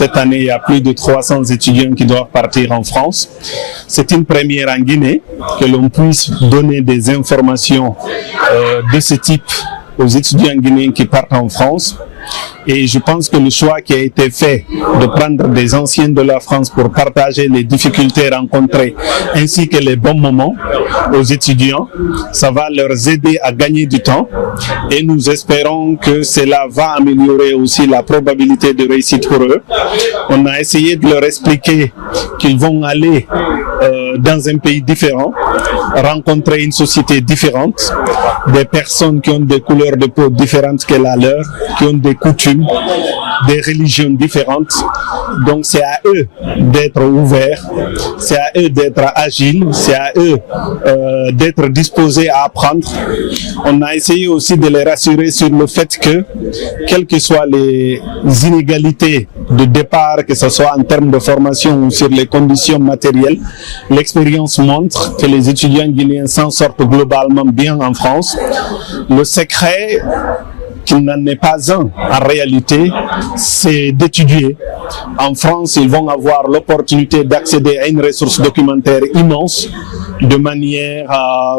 Cette année, il y a plus de 300 étudiants qui doivent partir en France. C'est une première en Guinée que l'on puisse donner des informations de ce type aux étudiants guinéens qui partent en France. Et je pense que le choix qui a été fait de prendre des anciens de la France pour partager les difficultés rencontrées ainsi que les bons moments aux étudiants, ça va leur aider à gagner du temps et nous espérons que cela va améliorer aussi la probabilité de réussite pour eux. On a essayé de leur expliquer qu'ils vont aller dans un pays différent, rencontrer une société différente, des personnes qui ont des couleurs de peau différentes que la leur, qui ont des coutumes, des religions différentes. Donc c'est à eux d'être ouverts, c'est à eux d'être agiles, c'est à eux d'être disposés à apprendre. On a essayé aussi de les rassurer sur le fait que, quelles que soient les inégalités de départ, que ce soit en termes de formation ou sur les conditions matérielles, l'expérience montre que les étudiants guinéens s'en sortent globalement bien en France. Le secret, qu'il n'en est pas un en réalité, c'est d'étudier. En France, ils vont avoir l'opportunité d'accéder à une ressource documentaire immense de manière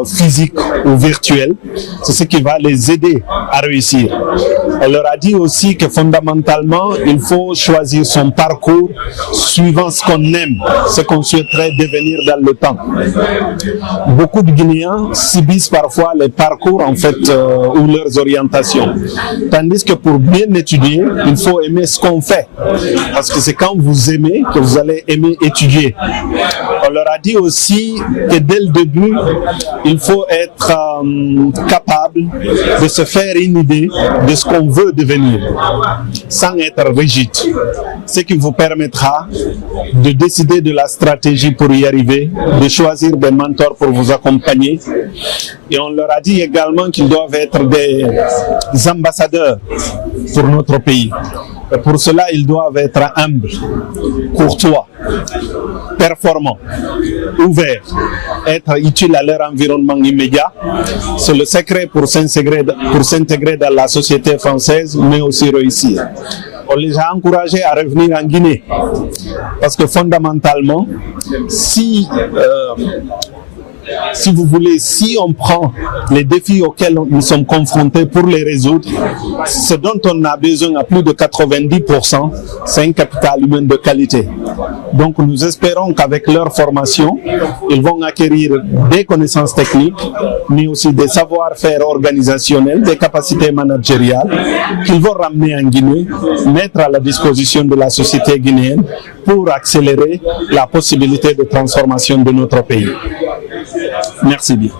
physique ou virtuelle. C'est ce qui va les aider à réussir. Elle leur a dit aussi que fondamentalement, il faut choisir son parcours suivant ce qu'on aime, ce qu'on souhaiterait devenir dans le temps. Beaucoup de Guinéens subissent parfois les parcours en fait ou leurs orientations. Tandis que pour bien étudier, il faut aimer ce qu'on fait. Parce que c'est quand vous aimez que vous allez aimer étudier. On leur a dit aussi que dès le début, il faut être capable de se faire une idée de ce qu'on veut devenir, sans être rigide. Ce qui vous permettra de décider de la stratégie pour y arriver, de choisir des mentors pour vous accompagner. Et on leur a dit également qu'ils doivent être des ambassadeurs pour notre pays. Et pour cela, ils doivent être humbles, courtois, performants, ouverts, être utiles à leur environnement immédiat. C'est le secret pour s'intégrer dans la société française, mais aussi réussir. On les a encouragés à revenir en Guinée. Parce que fondamentalement, si vous voulez, si on prend les défis auxquels nous sommes confrontés pour les résoudre, ce dont on a besoin à plus de 90%, c'est un capital humain de qualité. Donc nous espérons qu'avec leur formation, ils vont acquérir des connaissances techniques, mais aussi des savoir-faire organisationnels, des capacités managériales, qu'ils vont ramener en Guinée, mettre à la disposition de la société guinéenne pour accélérer la possibilité de transformation de notre pays. Merci bien.